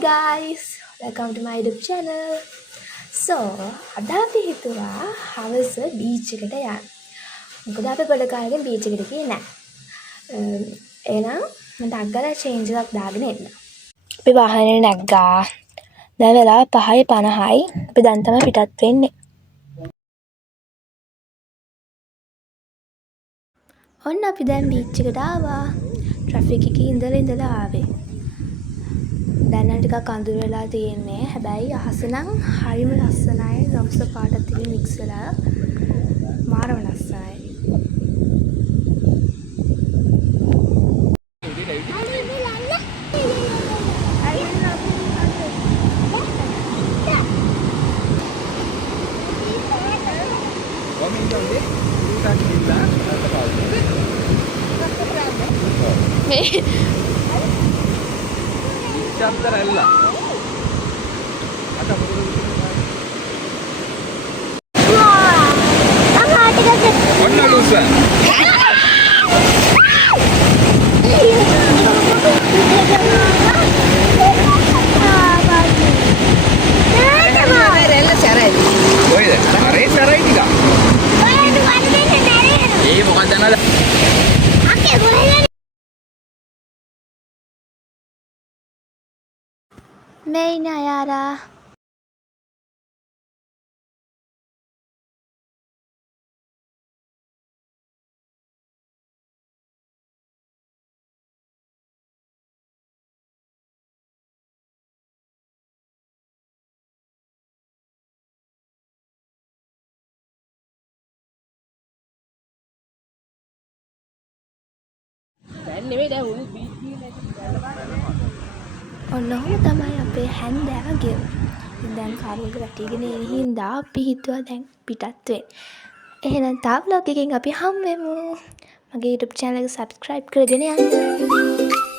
guys, welcome to my YouTube channel. So, අද අපි හිතුවා හවස බීච් එකට යන්න. මොකද අපි ගොඩ කාලෙකින් බීච් එකට ගියේ නැහැ. එහෙනම් මම ඩග්ගලා චේන්ජ් එකක් දාගෙන එන්න. අපි වාහනේ නැග්ගා. දැන් වෙලාව 5:50යි. අපි දැන් තමයි පිටත් වෙන්නේ. ඔන්න අපි දැන් බීච් එකට ආවා. ට්‍රැෆික් එකේ ඉඳලා ආවේ. දැන් නම් ටිකක් අඳුර වෙලා තියෙන්නේ. හැබැයි අහස නම් හරිම ලස්සනයි. රොක්ස් පාටත් එක්ක මික්ස් වෙලා මාරම ලස්සනයි. Chapterella. Onna lusa. Oye, are sarai tiga. Eh, මොකක්ද නේද? මේ ඉන්නේ අයාරා. ඔන්න ඔහොම තමයි අපේ හැන්දෑව ගෙවුනේ. දැන් කාර්යයක වැටිගෙන ඉන්න හින්දා අපි හිතුවා දැන් පිටත් වෙන්න. එහෙනම් තව vlog එකකින් අපි හම්බෙමු. මගේ YouTube channel එක subscribe කරගෙන යන්න.